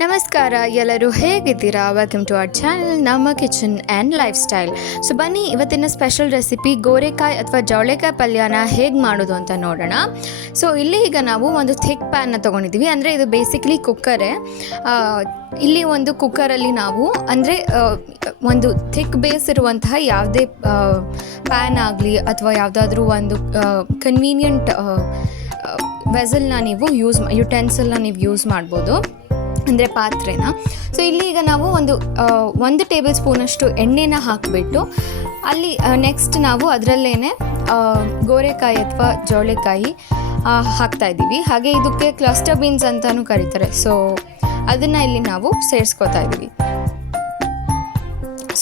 ನಮಸ್ಕಾರ, ಎಲ್ಲರೂ ಹೇಗಿದ್ದೀರಾ? ವೆಲ್ಕಮ್ ಟು ಅವರ್ ಚಾನಲ್ ನಮ್ಮ kitchen and life style. So ಬನ್ನಿ, ಇವತ್ತಿನ ಸ್ಪೆಷಲ್ ರೆಸಿಪಿ ಗೋರೆಕಾಯಿ ಅಥವಾ ಜವಳೆಕಾಯಿ ಪಲ್ಯನ ಹೇಗೆ ಮಾಡೋದು ಅಂತ ನೋಡೋಣ. ಸೊ ಇಲ್ಲಿ ಈಗ ನಾವು ಒಂದು ಥಿಕ್ ಪ್ಯಾನ್ನ ತೊಗೊಂಡಿದ್ದೀವಿ. ಅಂದರೆ ಇದು ಬೇಸಿಕಲಿ ಕುಕ್ಕರೇ. ಇಲ್ಲಿ ಒಂದು ಕುಕ್ಕರಲ್ಲಿ ನಾವು ಅಂದರೆ ಒಂದು ಥಿಕ್ ಬೇಸ್ ಇರುವಂತಹ ಯಾವುದೇ ಪ್ಯಾನ್ ಆಗಲಿ ಅಥವಾ ಯಾವುದಾದ್ರೂ ಒಂದು ಕನ್ವೀನಿಯಂಟ್ ವೆಸಲ್ನ ನೀವು ಯುಟೆನ್ಸಿಲ್ನ ನೀವು ಯೂಸ್ ಮಾಡ್ಬೋದು, ಅಂದರೆ ಪಾತ್ರೆನ. ಸೊ ಇಲ್ಲಿ ಈಗ ನಾವು ಒಂದು ಟೇಬಲ್ ಸ್ಪೂನಷ್ಟು ಎಣ್ಣೆನ ಹಾಕಿಬಿಟ್ಟು ಅಲ್ಲಿ ನೆಕ್ಸ್ಟ್ ನಾವು ಅದರಲ್ಲೇ ಗೋರೆಕಾಯಿ ಅಥವಾ ಜವಳೆಕಾಯಿ ಹಾಕ್ತಾಯಿದ್ದೀವಿ. ಹಾಗೆ ಇದಕ್ಕೆ ಕ್ಲಸ್ಟರ್ ಬೀನ್ಸ್ ಅಂತಲೂ ಕರೀತಾರೆ. ಸೊ ಅದನ್ನು ಇಲ್ಲಿ ನಾವು ಸೇರಿಸ್ಕೊತಾ ಇದ್ದೀವಿ.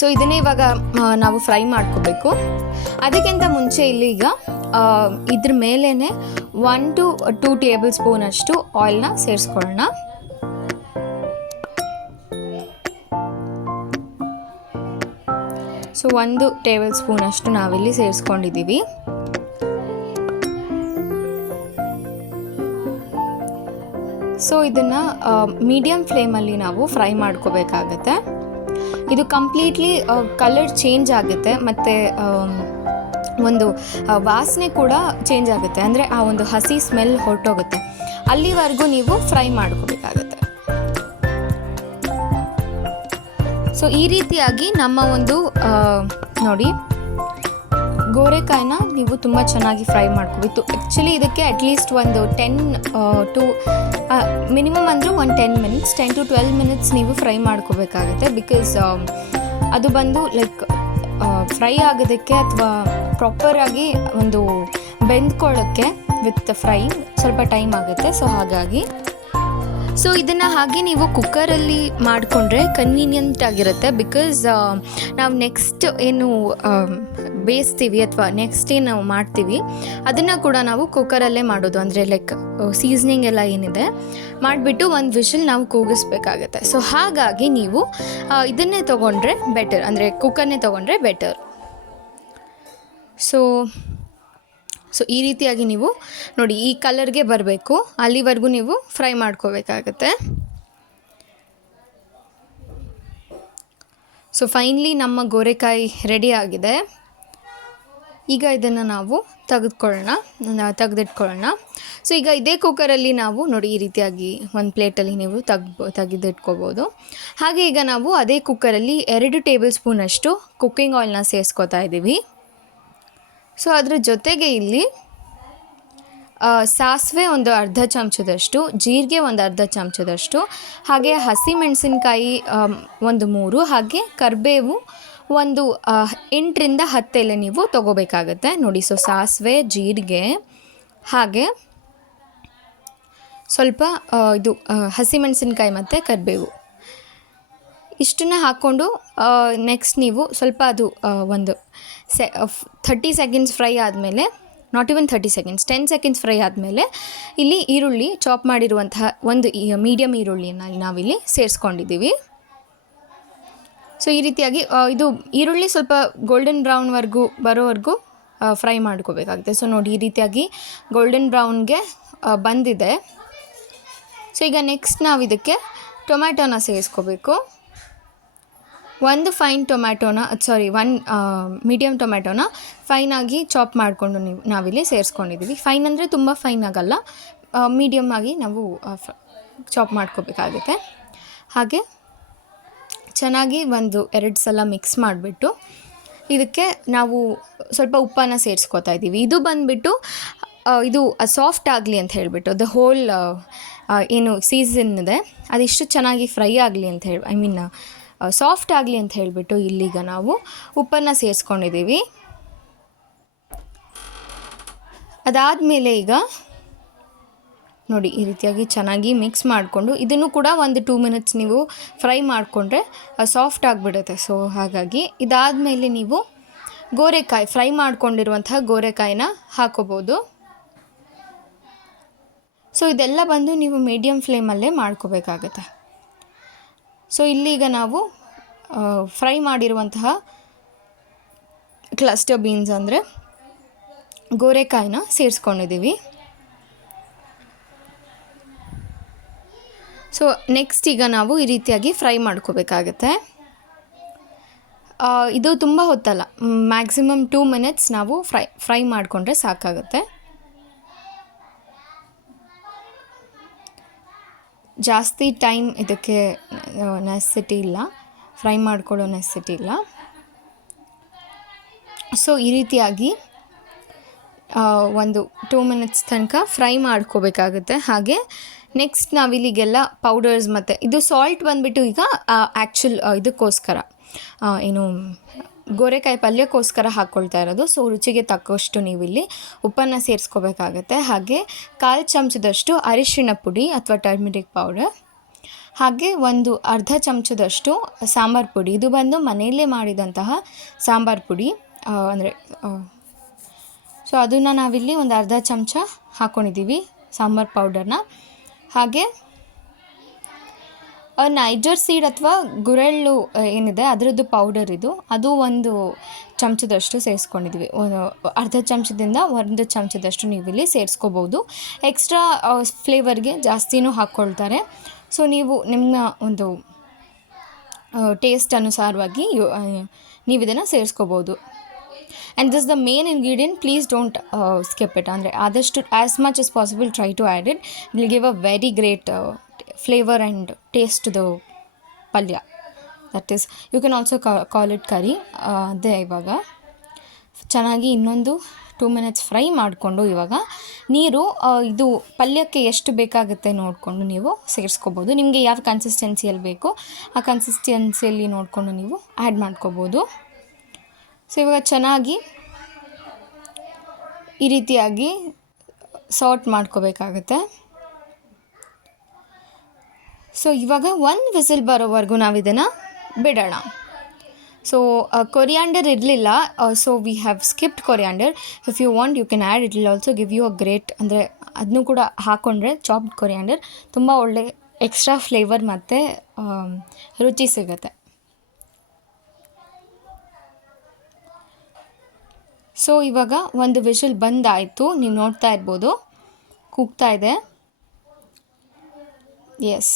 ಸೊ ಇದನ್ನೇ ಇವಾಗ ನಾವು ಫ್ರೈ ಮಾಡ್ಕೋಬೇಕು. ಅದಕ್ಕಿಂತ ಮುಂಚೆ ಇಲ್ಲಿ ಈಗ ಇದ್ರ ಮೇಲೇ 1 to 2 ಟೇಬಲ್ ಸ್ಪೂನಷ್ಟು ಆಯಿಲ್ನ ಸೇರಿಸ್ಕೊಳ್ಳೋಣ. ಸೊ 1 ಟೇಬಲ್ ಸ್ಪೂನಷ್ಟು ನಾವಿಲ್ಲಿ ಸೇರಿಸ್ಕೊಂಡಿದ್ದೀವಿ. ಸೊ ಇದನ್ನು ಮೀಡಿಯಮ್ ಫ್ಲೇಮಲ್ಲಿ ನಾವು ಫ್ರೈ ಮಾಡ್ಕೋಬೇಕಾಗತ್ತೆ. ಇದು ಕಂಪ್ಲೀಟ್ಲಿ ಕಲರ್ ಚೇಂಜ್ ಆಗುತ್ತೆ ಮತ್ತು ಒಂದು ವಾಸನೆ ಕೂಡ ಚೇಂಜ್ ಆಗುತ್ತೆ. ಅಂದರೆ ಆ ಒಂದು ಹಸಿ ಸ್ಮೆಲ್ ಹೊರಟೋಗುತ್ತೆ. ಅಲ್ಲಿವರೆಗೂ ನೀವು ಫ್ರೈ ಮಾಡ್ಕೋಬೇಕಾಗತ್ತೆ. ಸೊ ಈ ರೀತಿಯಾಗಿ ನಮ್ಮ ಒಂದು ನೋಡಿ ಗೋರೆಕಾಯಿನ ನೀವು ತುಂಬ ಚೆನ್ನಾಗಿ ಫ್ರೈ ಮಾಡ್ಕೋಬೇಕು. ಆ್ಯಕ್ಚುಲಿ ಇದಕ್ಕೆ ಅಟ್ಲೀಸ್ಟ್ ಒಂದು 10 to ಮಿನಿಮಮ್ ಅಂದರೂ ಒಂದು 10 minutes 10 to 12 minutes ನೀವು ಫ್ರೈ ಮಾಡ್ಕೋಬೇಕಾಗುತ್ತೆ. ಬಿಕಾಸ್ ಅದು ಬಂದು ಲೈಕ್ ಫ್ರೈ ಆಗೋದಕ್ಕೆ ಅಥವಾ ಪ್ರಾಪರಾಗಿ ಒಂದು ಬೆಂದ್ಕೊಳ್ಳೋಕ್ಕೆ ವಿತ್ ಫ್ರೈ ಸ್ವಲ್ಪ ಟೈಮ್ ಆಗುತ್ತೆ. ಸೊ ಹಾಗಾಗಿ ಇದನ್ನು ಹಾಗೆ ನೀವು ಕುಕ್ಕರಲ್ಲಿ ಮಾಡಿಕೊಂಡ್ರೆ ಕನ್ವೀನಿಯಂಟ್ ಆಗಿರುತ್ತೆ. ಬಿಕಾಸ್ ನಾವು ನೆಕ್ಸ್ಟ್ ಏನು ಬೇಯಿಸ್ತೀವಿ ಅಥವಾ ನೆಕ್ಸ್ಟ್ ಏನು ನಾವು ಮಾಡ್ತೀವಿ ಅದನ್ನು ಕೂಡ ನಾವು ಕುಕ್ಕರಲ್ಲೇ ಮಾಡೋದು. ಅಂದರೆ ಲೈಕ್ ಸೀಸ್ನಿಂಗ್ ಎಲ್ಲ ಏನಿದೆ ಮಾಡಿಬಿಟ್ಟು ಒಂದು ವಿಷಲ್ ನಾವು ಕೂಗಿಸ್ಬೇಕಾಗತ್ತೆ. ಸೊ ಹಾಗಾಗಿ ನೀವು ಇದನ್ನೇ ತೊಗೊಂಡ್ರೆ ಬೆಟರ್, ಅಂದರೆ ಕುಕ್ಕರ್ನೇ ತೊಗೊಂಡ್ರೆ ಬೆಟರ್. ಸೊ ಈ ರೀತಿಯಾಗಿ ನೀವು ನೋಡಿ ಈ ಕಲರ್ಗೆ ಬರಬೇಕು, ಅಲ್ಲಿವರೆಗೂ ನೀವು ಫ್ರೈ ಮಾಡ್ಕೋಬೇಕಾಗತ್ತೆ. ಸೊ ಫೈನಲಿ ನಮ್ಮ ಗೋರೆಕಾಯಿ ರೆಡಿ ಆಗಿದೆ. ಈಗ ಇದನ್ನು ನಾವು ತೆಗೆದಿಟ್ಕೊಳ್ಳೋಣ. ಸೊ ಈಗ ಇದೇ ಕುಕ್ಕರಲ್ಲಿ ನಾವು ನೋಡಿ ಈ ರೀತಿಯಾಗಿ ಒಂದು ಪ್ಲೇಟಲ್ಲಿ ನೀವು ತೆಗೆದಿಟ್ಕೋಬೋದು. ಹಾಗೆ ಈಗ ನಾವು ಅದೇ ಕುಕ್ಕರಲ್ಲಿ 2 ಟೇಬಲ್ ಸ್ಪೂನಷ್ಟು ಕುಕ್ಕಿಂಗ್ ಆಯಿಲ್ನ ಸೇರಿಸ್ಕೊತಾ ಇದ್ದೀವಿ. ಸೊ ಅದರ ಜೊತೆಗೆ ಇಲ್ಲಿ ಸಾಸಿವೆ ಒಂದು ಅರ್ಧ ಚಮಚದಷ್ಟು, ಜೀರಿಗೆ ಒಂದು ಅರ್ಧ ಚಮಚದಷ್ಟು, ಹಾಗೆ ಹಸಿಮೆಣಸಿನ್ಕಾಯಿ ಒಂದು 3, ಹಾಗೆ ಕರಿಬೇವು ಒಂದು 8ರಿಂದ 10 ಎಲೆ ನೀವು ತೊಗೋಬೇಕಾಗತ್ತೆ ನೋಡಿ. ಸೊ ಸಾಸಿವೆ, ಜೀರಿಗೆ, ಹಾಗೆ ಸ್ವಲ್ಪ ಇದು ಹಸಿಮೆಣಸಿನ್ಕಾಯಿ ಮತ್ತು ಕರಿಬೇವು ಇಷ್ಟನ್ನು ಹಾಕ್ಕೊಂಡು ನೆಕ್ಸ್ಟ್ ನೀವು ಸ್ವಲ್ಪ ಅದು ಒಂದು 30 ಸೆಕೆಂಡ್ಸ್ ಫ್ರೈ ಆದಮೇಲೆ, not even 30 seconds 10 seconds fry ಆದಮೇಲೆ ಇಲ್ಲಿ ಈರುಳ್ಳಿ ಚಾಪ್ ಮಾಡಿರುವಂತಹ ಒಂದು ಮೀಡಿಯಮ್ ಈರುಳ್ಳಿಯನ್ನು ನಾವಿಲ್ಲಿ ಸೇರಿಸ್ಕೊಂಡಿದ್ದೀವಿ. ಸೊ ಈ ರೀತಿಯಾಗಿ ಇದು ಈರುಳ್ಳಿ ಸ್ವಲ್ಪ ಗೋಲ್ಡನ್ ಬ್ರೌನ್ವರೆಗೂ ಬರೋವರೆಗೂ ಫ್ರೈ ಮಾಡ್ಕೋಬೇಕಾಗುತ್ತೆ. ಸೊ ನೋಡಿ ಈ ರೀತಿಯಾಗಿ ಗೋಲ್ಡನ್ ಬ್ರೌನ್ಗೆ ಬಂದಿದೆ. ಸೊ ಈಗ ನೆಕ್ಸ್ಟ್ ನಾವು ಇದಕ್ಕೆ ಟೊಮ್ಯಾಟೋನ ಸೇರಿಸ್ಕೋಬೇಕು. ಒಂದು ಮೀಡಿಯಮ್ ಟೊಮ್ಯಾಟೋನ ಫೈನಾಗಿ ಚಾಪ್ ಮಾಡಿಕೊಂಡು ನಾವಿಲ್ಲಿ ಸೇರಿಸ್ಕೊಂಡಿದ್ದೀವಿ. ಫೈನ್ ಅಂದರೆ ತುಂಬ ಫೈನ್ ಆಗಲ್ಲ, ಮೀಡಿಯಮ್ ಆಗಿ ನಾವು ಚಾಪ್ ಮಾಡ್ಕೋಬೇಕಾಗುತ್ತೆ. ಹಾಗೆ ಚೆನ್ನಾಗಿ 1-2 ಸಲ ಮಿಕ್ಸ್ ಮಾಡಿಬಿಟ್ಟು ಇದಕ್ಕೆ ನಾವು ಸ್ವಲ್ಪ ಉಪ್ಪನ್ನು ಸೇರಿಸ್ಕೊತಾ ಇದ್ದೀವಿ. ಇದು ಬಂದುಬಿಟ್ಟು ಇದು ಸಾಫ್ಟ್ ಆಗಲಿ ಅಂತ ಹೇಳಿಬಿಟ್ಟು ದ ಹೋಲ್ ಏನು ಸೀಸನ್ ಇದೆ ಅದಿಷ್ಟು ಚೆನ್ನಾಗಿ ಫ್ರೈ ಆಗಲಿ ಅಂತ ಹೇಳಿ ಸಾಫ್ಟ್ ಆಗಲಿ ಅಂತ ಹೇಳಿಬಿಟ್ಟು ಇಲ್ಲಿಗ ನಾವು ಉಪ್ಪನ್ನು ಸೇರಿಸ್ಕೊಂಡಿದ್ದೀವಿ. ಅದಾದಮೇಲೆ ಈಗ ನೋಡಿ ಈ ರೀತಿಯಾಗಿ ಚೆನ್ನಾಗಿ ಮಿಕ್ಸ್ ಮಾಡಿಕೊಂಡು ಇದನ್ನು ಕೂಡ ಒಂದು 2 minutes ನೀವು ಫ್ರೈ ಮಾಡಿಕೊಂಡ್ರೆ ಸಾಫ್ಟ್ ಆಗಿಬಿಡುತ್ತೆ. ಸೊ ಹಾಗಾಗಿ ಇದಾದಮೇಲೆ ನೀವು ಫ್ರೈ ಮಾಡ್ಕೊಂಡಿರುವಂತಹ ಗೋರೆಕಾಯಿನ ಹಾಕೋಬೋದು. ಸೊ ಇದೆಲ್ಲ ಬಂದು ನೀವು ಮೀಡಿಯಮ್ ಫ್ಲೇಮಲ್ಲೇ ಮಾಡ್ಕೋಬೇಕಾಗತ್ತೆ. ಸೊ ಇಲ್ಲಿಗ ನಾವು ಫ್ರೈ ಮಾಡಿರುವಂತಹ ಕ್ಲಸ್ಟರ್ ಬೀನ್ಸ್ ಅಂದರೆ ಗೋರೆಕಾಯಿನ ಸೇರಿಸ್ಕೊಂಡಿದ್ದೀವಿ. ಸೊ ನೆಕ್ಸ್ಟ್ ಈಗ ನಾವು ಈ ರೀತಿಯಾಗಿ ಫ್ರೈ ಮಾಡ್ಕೋಬೇಕಾಗತ್ತೆ. ಇದು ತುಂಬ ಹೊತ್ತಲ್ಲ, ಮ್ಯಾಕ್ಸಿಮಮ್ 2 ಮಿನಿಟ್ಸ್ ನಾವು ಫ್ರೈ ಮಾಡಿಕೊಂಡ್ರೆ ಸಾಕಾಗುತ್ತೆ. ಜಾಸ್ತಿ ಟೈಮ್ ಇದಕ್ಕೆ ನೆಸೆಸಿಟಿ ಇಲ್ಲ, ಫ್ರೈ ಮಾಡ್ಕೊಳ್ಳೋ ನೆಸೆಸಿಟಿ ಇಲ್ಲ. ಸೊ ಈ ರೀತಿಯಾಗಿ ಒಂದು 2 ಮಿನಿಟ್ಸ್ ತನಕ ಫ್ರೈ ಮಾಡ್ಕೋಬೇಕಾಗುತ್ತೆ. ಹಾಗೆ ನೆಕ್ಸ್ಟ್ ನಾವಿಲ್ಲಿಗೆಲ್ಲ ಪೌಡರ್ಸ್ ಮತ್ತು ಇದು ಸಾಲ್ಟ್ ಬಂದುಬಿಟ್ಟು ಈಗ ಇದಕ್ಕೋಸ್ಕರ ಏನು ಗೋರೆಕಾಯಿ ಪಲ್ಯಕ್ಕೋಸ್ಕರ ಹಾಕ್ಕೊಳ್ತಾ ಇರೋದು. ಸೊ ರುಚಿಗೆ ತಕ್ಕಷ್ಟು ನೀವಿಲ್ಲಿ ಉಪ್ಪನ್ನು ಸೇರಿಸ್ಕೋಬೇಕಾಗತ್ತೆ. ಹಾಗೆ 1/4 ಚಮಚದಷ್ಟು ಅರಿಶಿಣ ಪುಡಿ ಅಥವಾ ಟರ್ಮರಿಕ್ ಪೌಡರ್, ಹಾಗೆ ಒಂದು ಅರ್ಧ ಚಮಚದಷ್ಟು ಸಾಂಬಾರು ಪುಡಿ. ಇದು ಬಂದು ಮನೆಯಲ್ಲೇ ಮಾಡಿದಂತಹ ಸಾಂಬಾರು ಪುಡಿ ಅಂದರೆ ಸೊ ಅದನ್ನು ನಾವಿಲ್ಲಿ ಒಂದು ಅರ್ಧ ಚಮಚ ಹಾಕ್ಕೊಂಡಿದ್ದೀವಿ ಸಾಂಬಾರು ಪೌಡರ್ನ. ಹಾಗೆ ನೈಜರ್ ಸೀಡ್ ಅಥವಾ ಗುರೆಳ್ಳು ಏನಿದೆ ಅದರದ್ದು ಪೌಡರ್ ಇದು, ಅದು 1 ಚಮಚದಷ್ಟು ಸೇರಿಸ್ಕೊಂಡಿದ್ದೀವಿ. ಅರ್ಧ ಚಮಚದಿಂದ 1 ಚಮಚದಷ್ಟು ನೀವಿಲ್ಲಿ ಸೇರಿಸ್ಕೋಬೋದು. ಎಕ್ಸ್ಟ್ರಾ ಫ್ಲೇವರ್ಗೆ ಜಾಸ್ತಿನೂ ಹಾಕ್ಕೊಳ್ತಾರೆ. ಸೊ ನೀವು ನಿಮ್ಮ ಒಂದು ಟೇಸ್ಟ್ ಅನುಸಾರವಾಗಿ ನೀವು ಇದನ್ನು ಸೇರಿಸ್ಕೋಬೋದು. And this the main ingredient, please don't skip it. ಅಂದರೆ ಆದಷ್ಟು as much as possible try to add it. Will give a very great flavour and taste to the palya. That is you can also call it curry. ಅದೇ ಇವಾಗ ಚೆನ್ನಾಗಿ ಇನ್ನೊಂದು 2 minutes fry ಮಾಡಿಕೊಂಡು ಇವಾಗ ನೀರು ಇದು ಪಲ್ಯಕ್ಕೆ ಎಷ್ಟು ಬೇಕಾಗುತ್ತೆ ನೋಡಿಕೊಂಡು ನೀವು ಸೇರಿಸ್ಕೋಬೋದು. ನಿಮಗೆ ಯಾವ ಕನ್ಸಿಸ್ಟೆನ್ಸಿಯಲ್ಲಿ ಬೇಕೋ ಆ ಕನ್ಸಿಸ್ಟೆನ್ಸಿಯಲ್ಲಿ ನೋಡಿಕೊಂಡು ನೀವು ಆ್ಯಡ್ ಮಾಡ್ಕೋಬೋದು. ಸೊ ಇವಾಗ ಚೆನ್ನಾಗಿ ಈ ರೀತಿಯಾಗಿ ಸಾರ್ಟ್ ಮಾಡ್ಕೋಬೇಕಾಗತ್ತೆ. ಸೊ ಇವಾಗ 1 ವಿಸಿಲ್ ಬರೋವರೆಗೂ ನಾವು ಇದನ್ನು ಬಿಡೋಣ. ಸೊ ಕೊರಿಯಾಂಡರ್ ಇರಲಿಲ್ಲ, so we have skipped coriander. If you want you can add, it will also give you a great, ಅಂದರೆ ಅದನ್ನು ಕೂಡ ಹಾಕ್ಕೊಂಡ್ರೆ ಚಾಪ್ಡ್ ಕೊರಿಯಾಂಡರ್ ತುಂಬ ಒಳ್ಳೆ ಎಕ್ಸ್ಟ್ರಾ ಫ್ಲೇವರ್ ಮತ್ತು ರುಚಿ ಸಿಗುತ್ತೆ. ಸೊ ಇವಾಗ 1 ವಿಷಲ್ ಬಂದಾಯಿತು, ನೀವು ನೋಡ್ತಾ ಇರ್ಬೋದು ಕೂಗ್ತಾ ಇದೆ. ಎಸ್,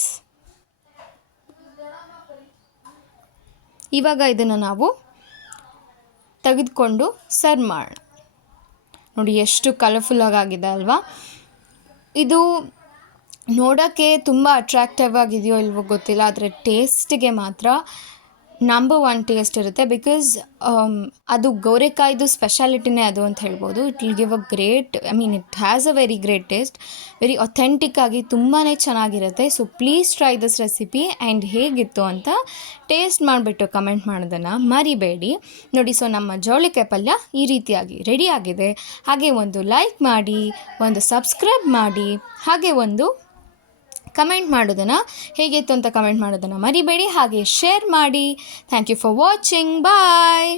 ಇವಾಗ ಇದನ್ನು ನಾವು ತೆಗೆದುಕೊಂಡು ಸರ್ವ್ ಮಾಡೋಣ. ನೋಡಿ ಎಷ್ಟು ಕಲರ್ಫುಲ್ಲಾಗಿ ಆಗಿದೆ ಅಲ್ವಾ. ಇದು ನೋಡೋಕ್ಕೆ ತುಂಬ ಅಟ್ರಾಕ್ಟಿವ್ ಆಗಿದೆಯೋ ಇಲ್ವೋ ಗೊತ್ತಿಲ್ಲ, ಆದರೆ ಟೇಸ್ಟಿಗೆ ಮಾತ್ರ ನಂಬರ್ 1 ಟೇಸ್ಟ್ ಇರುತ್ತೆ. ಬಿಕಾಸ್ ಅದು ಗೋರೆಕಾಯ್ದು ಸ್ಪೆಷಾಲಿಟಿನೇ ಅದು ಅಂತ ಹೇಳ್ಬೋದು. It will give a great, it has a very great taste, very authentic ಆಗಿ ತುಂಬಾ ಚೆನ್ನಾಗಿರುತ್ತೆ. So please try this recipe and ಹೇಗಿತ್ತು ಅಂತ ಟೇಸ್ಟ್ ಮಾಡಿಬಿಟ್ಟು ಕಮೆಂಟ್ ಮಾಡೋದನ್ನು ಮರಿಬೇಡಿ. ನೋಡಿ, ಸೊ ನಮ್ಮ ಜವಳಿಕಾಯಿ ಪಲ್ಯ ಈ ರೀತಿಯಾಗಿ ರೆಡಿ ಆಗಿದೆ. ಹಾಗೆ ಒಂದು ಲೈಕ್ ಮಾಡಿ, ಒಂದು ಸಬ್ಸ್ಕ್ರೈಬ್ ಮಾಡಿ, ಹಾಗೆ ಒಂದು ಕಮೆಂಟ್ ಮಾಡೋದನ್ನು, ಹೇಗಿತ್ತು ಅಂತ ಕಮೆಂಟ್ ಮಾಡೋದನ್ನು ಮರಿಬೇಡಿ. ಹಾಗೆ ಶೇರ್ ಮಾಡಿ. Thank you for watching. Bye.